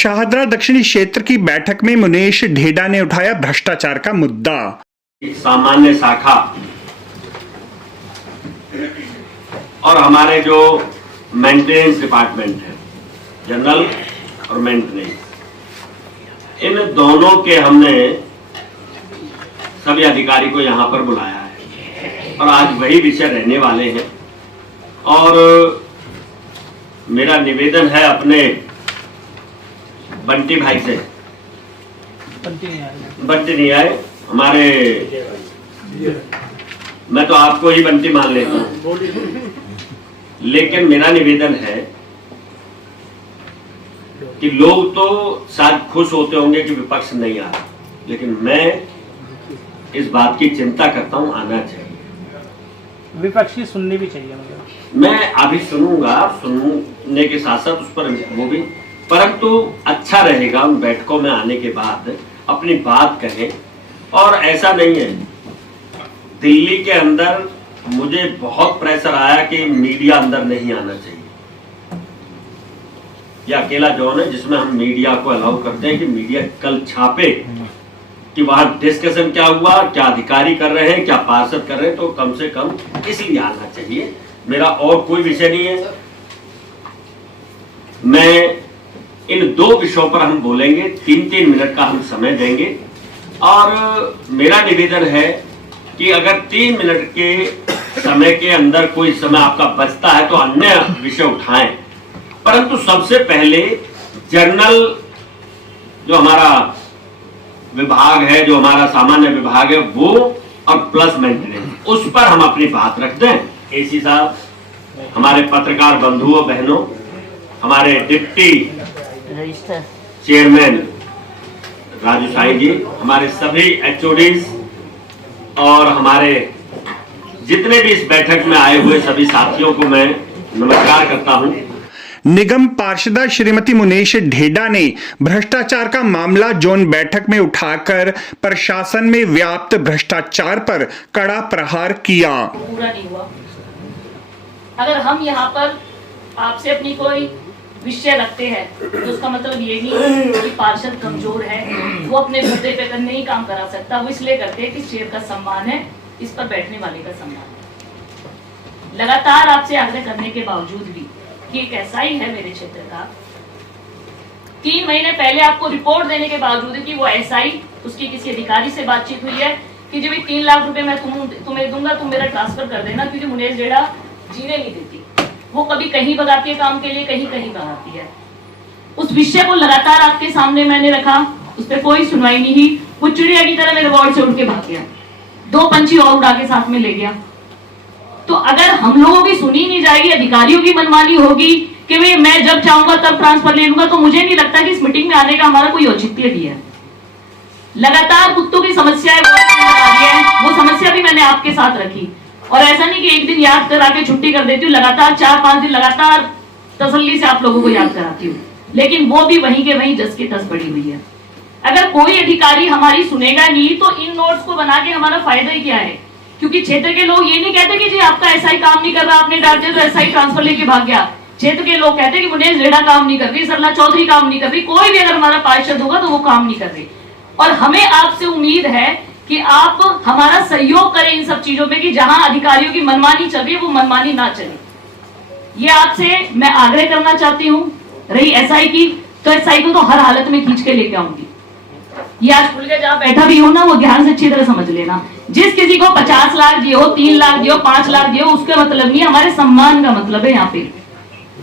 शाहदरा दक्षिणी क्षेत्र की बैठक में मुनेश ढेडा ने उठाया भ्रष्टाचार का मुद्दा। सामान्य शाखा और हमारे जो मेंटेनेंस डिपार्टमेंट है, जनरल और मेंटेनेंस, इन दोनों के हमने सभी अधिकारी को यहाँ पर बुलाया है और आज वही विषय रहने वाले हैं। और मेरा निवेदन है अपने बंटी भाई से, बंटी नहीं आए हमारे, मैं तो आपको ही बंटी मान लेता हूं, लेकिन मेरा निवेदन है कि लोग तो शायद खुश होते होंगे कि विपक्ष नहीं आ रहा, लेकिन मैं इस बात की चिंता करता हूं, आना चाहिए। विपक्षी सुननी भी चाहिए मुझे। मैं अभी सुनूंगा, सुनने के साथ साथ उस पर वो भी, परंतु अच्छा रहेगा उन बैठकों में आने के बाद अपनी बात कहें। और ऐसा नहीं है, दिल्ली के अंदर मुझे बहुत प्रेशर आया कि मीडिया अंदर नहीं आना चाहिए। यह अकेला जोन है जिसमें हम मीडिया को अलाउ करते हैं कि मीडिया कल छापे कि वहां डिस्कशन क्या हुआ, क्या अधिकारी कर रहे हैं, क्या पार्षद कर रहे हैं, तो कम से कम इसलिए आना चाहिए। मेरा और कोई विषय नहीं है। मैं इन दो विषयों पर हम बोलेंगे, 3-3 मिनट का हम समय देंगे। और मेरा निवेदन है कि अगर 3 मिनट के समय के अंदर कोई समय आपका बचता है तो अन्य विषय उठाएं, परंतु सबसे पहले जर्नल जो हमारा विभाग है, जो हमारा सामान्य विभाग है, वो और प्लस मेंटेनेंस, उस पर हम अपनी बात रखते हैं। एसी साहब, हमारे पत्रकार बंधुओं बहनों, हमारे डिप्टी चेयरमैन राजू साई जी, हमारे सभी एचओडीज और हमारे जितने भी इस बैठक में आए हुए सभी साथियों को मैं नमस्कार करता हूं। निगम पार्षदा श्रीमती मुनेश ढेडा ने भ्रष्टाचार का मामला जोन बैठक में उठाकर प्रशासन में व्याप्त भ्रष्टाचार पर कड़ा प्रहार किया। पूरा नहीं हुआ। अगर हम यहाँ पर आपसे अपनी कोई विषय रखते हैं तो उसका मतलब ये नहीं कि पार्षद कमजोर है, वो अपने मुद्दे पे नहीं काम करा सकता। वो इसलिए करते हैं कि शेर का सम्मान है, इस पर बैठने वाले का सम्मान है। लगातार आपसे आग्रह करने के बावजूद भी कि एक एसआई है मेरे क्षेत्र का, 3 महीने पहले आपको रिपोर्ट देने के बावजूद कि वो एसआई, उसकी किसी अधिकारी से बातचीत हुई है कि जब 3 लाख रुपए मैं तुम्हें दूंगा, तुम मेरा ट्रांसफर कर देना, क्योंकि मुनेश ढेडा जीने नहीं देती। वो कभी कहीं भगाती है काम के लिए, कहीं कहीं भगाती है। उस विषय को लगातार आपके सामने मैंने रखा, उस पर कोई सुनवाई नहीं हुई। वो चिड़िया की तरह मेरे वार्ड से उड़ के भाग गया, 2 पंछी और उड़ा के साथ में ले गया। तो अगर हम लोगों की सुनी नहीं जाएगी, अधिकारियों की मनमानी होगी कि भाई मैं जब चाहूंगा तब ट्रांसफर ले लूंगा, तो मुझे नहीं लगता कि इस मीटिंग में आने का हमारा कोई औचित्य भी है। लगातार कुत्तों की समस्या है, वो समस्या भी मैंने आपके साथ रखी। और ऐसा नहीं कि एक दिन याद करा के छुट्टी कर देती हूँ, लगातार 4-5 दिन लगातार तसल्ली से आप लोगों को याद कराती हूँ, लेकिन वो भी वहीं के वहीं जस की तस पड़ी हुई है। अगर कोई अधिकारी हमारी सुनेगा नहीं तो इन नोट्स को बना के हमारा फायदा ही क्या है? क्योंकि क्षेत्र के लोग ये नहीं कहते कि जी आपका एसआई काम नहीं कर रहा, आपने डाल दिया तो एसआई ट्रांसफर लेके भाग गया। क्षेत्र के लोग कहते हैं कि मुनेश ढेडा काम नहीं कर रही, सरला चौधरी काम नहीं कर रही, कोई भी अगर हमारा पार्षद होगा तो वो काम नहीं कर रही। और हमें आपसे उम्मीद है कि आप हमारा सहयोग करें इन सब चीजों पे, कि जहां अधिकारियों की मनमानी चल रही है वो मनमानी ना चले। ये आपसे मैं आग्रह करना चाहती हूँ। रही एसआई की, तो एसआई को तो हर हालत में खींच के लेके आऊंगी। ये आज खुल के जहाँ बैठा भी हो ना, वो ध्यान से अच्छी तरह समझ लेना। जिस किसी को 50 लाख दियो, 3 लाख दियो, 5 लाख दियो, उसका मतलब नहीं, हमारे सम्मान का मतलब है। यहाँ पे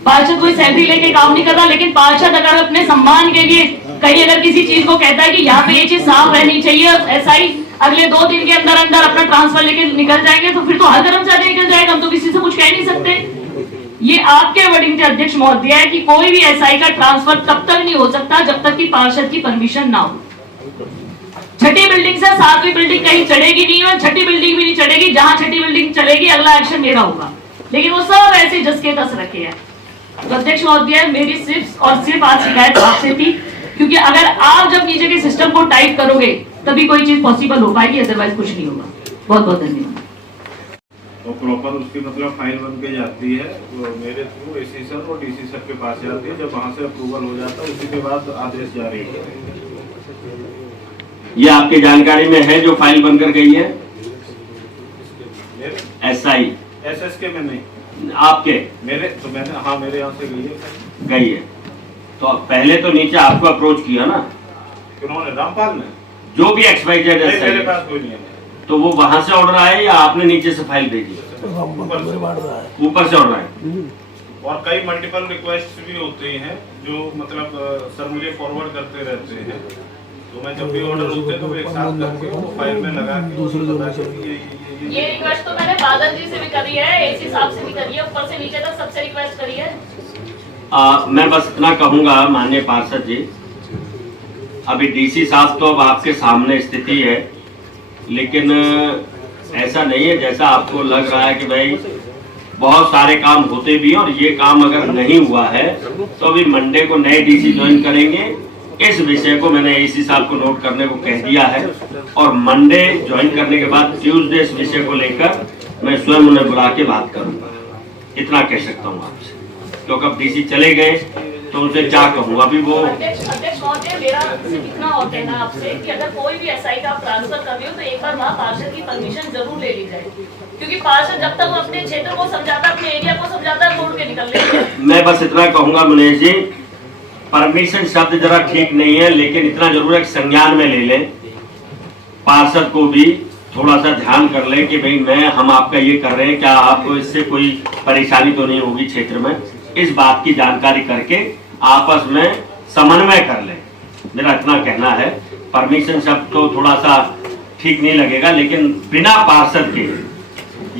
पार्षद कोई सैलरी लेके काम नहीं कर रहा, लेकिन पार्षद अगर अपने सम्मान के लिए कहीं अगर किसी चीज को कहता है कि यहाँ पे ये चीज साफ रहनी चाहिए, एसआई अगले 2 दिन के अंदर अंदर अपना ट्रांसफर लेके निकल जाएंगे, तो फिर तो हर कर्मचारी निकल जाएगा। हम तो किसी से कुछ कह नहीं सकते। ये आपके वर्डिंग के अध्यक्ष महोदय है कि कोई भी एसआई का ट्रांसफर तब तक नहीं हो सकता जब तक कि पार्षद की परमिशन ना हो। 6ठी बिल्डिंग से 7वीं बिल्डिंग कहीं चढ़ेगी नहीं, और 6ठी बिल्डिंग भी नहीं चढ़ेगी। जहां 6ठी बिल्डिंग चलेगी अगला एक्शन मेरा होगा, लेकिन वो सब ऐसे जस के तस रखे हैं। तो अध्यक्ष महोदय, मेरी सिर्फ और सिर्फ आज शिकायत आपसे थी, क्योंकि अगर आप जब नीचे के सिस्टम को टाइट करोगे तभी कोई चीज पॉसिबल हो पाएगी, अदरवाइज कुछ नहीं होगा। बहुत बहुत धन्यवाद। और प्रॉपर उसकी मतलब फाइल बन के जाती है, वो मेरे थ्रू एसी सर और डीसी सर के पास जाती है। जब वहाँ से अप्रूवल हो जाता है उसी के बाद आदेश जारी करेंगे। ये आपकी जानकारी में है जो फाइल बनकर गई है? SI SSK में नहीं, आपके मेरे तो मैंने, हाँ मेरे यहाँ से गई है। तो पहले तो नीचे आपको अप्रोच किया ना, उन्होंने रामपाल ने, जो भी XYZ नहीं मेरे SI, पास कोई नहीं है। तो वो वहां से ऑर्डर आया या आपने नीचे से फाइल भेजी? ऊपर से ऑर्डर आया। और कई मल्टीपल रिक्वेस्ट भी होते हैं जो मतलब सर मुझे फॉरवर्ड करते रहते हैं, तो मैं जब भी ऑर्डर होते हैं तो एक साथ करके वो फाइल में लगा के ये रिक्वेस्ट तो मैंने बादल जी से भी करी है, एसी साहब से भी करी है, ऊपर से नीचे तक सबसे रिक्वेस्ट करी है। मैं बस इतना कहूंगा माननीय पार्षद जी, अभी डीसी साहब तो अब आपके सामने स्थिति है, लेकिन ऐसा नहीं है जैसा आपको लग रहा है कि भाई बहुत सारे काम होते भी हैं और ये काम अगर नहीं हुआ है तो अभी मंडे को नए डीसी ज्वाइन करेंगे। इस विषय को मैंने एसी साहब को नोट करने को कह दिया है और मंडे ज्वाइन करने के बाद ट्यूसडे इस विषय को लेकर मैं स्वयं उन्हें बुला के बात करूंगा। इतना कह सकता हूँ आपसे, क्योंकि अब डीसी चले गए तो उनसे क्या कहूँ। अभी वो अध्यक्ष महोदय, मेरा सिर्फ इतना और कहना आपसे कि अगर कोई भी SI का आप ट्रांसफर कर रहे हो तो एक बार वहाँ पार्षद की परमिशन जरूर ले ली जाए, क्योंकि पार्षद जब तक वो अपने क्षेत्र को समझाता, अपने एरिया को समझाता, तोड़ के निकल लेते हैं। मैं बस इतना कहूंगा मनीष जी, परमिशन शब्द जरा ठीक नहीं है, लेकिन इतना जरूर है कि संज्ञान में ले लें, पार्षद को भी थोड़ा सा ध्यान कर लें कि भाई हम आपका ये कर रहे हैं, क्या आपको इससे कोई परेशानी तो नहीं होगी क्षेत्र में। इस बात की जानकारी करके आपस में समन्वय कर लें, मेरा इतना कहना है। परमिशन शब्द तो थोड़ा सा ठीक नहीं लगेगा, लेकिन बिना पार्षद के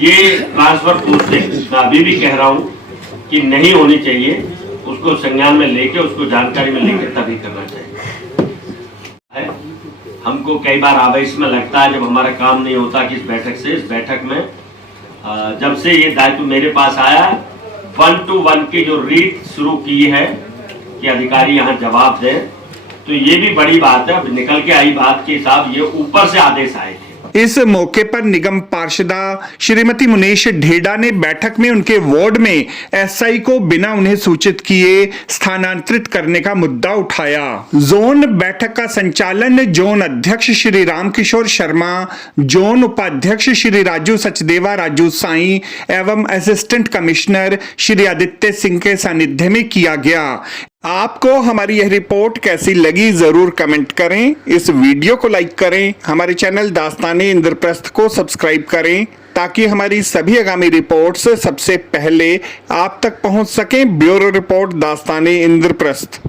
ये ट्रांसफर पोस्टिंग मैं अभी भी कह रहा हूँ कि नहीं होनी चाहिए। उसको संज्ञान में लेके, उसको जानकारी में लेकर तभी करना चाहिए। हमको कई बार आवेश में लगता है जब हमारा काम नहीं होता कि इस बैठक में जब से ये दायित्व मेरे पास आया, 1 to 1 की जो रीत शुरू की है कि अधिकारी यहाँ जवाब दें, तो ये भी बड़ी बात है। अब निकल के आई बात के हिसाब ये ऊपर से आदेश आए थे। इस मौके पर निगम पार्षदा श्रीमती मुनेश ढेडा ने बैठक में उनके वार्ड में SI को बिना उन्हें सूचित किए स्थानांतरित करने का मुद्दा उठाया। जोन बैठक का संचालन जोन अध्यक्ष श्री रामकिशोर शर्मा, जोन उपाध्यक्ष श्री राजू सचदेवा राजू साई एवं असिस्टेंट कमिश्नर श्री आदित्य सिंह के सानिध्य में किया गया। आपको हमारी यह रिपोर्ट कैसी लगी जरूर कमेंट करें। इस वीडियो को लाइक करें, हमारे चैनल दास्ताने इंद्रप्रस्थ को सब्सक्राइब करें ताकि हमारी सभी आगामी रिपोर्ट्स सबसे पहले आप तक पहुंच सकें। ब्यूरो रिपोर्ट दास्ताने इंद्रप्रस्थ।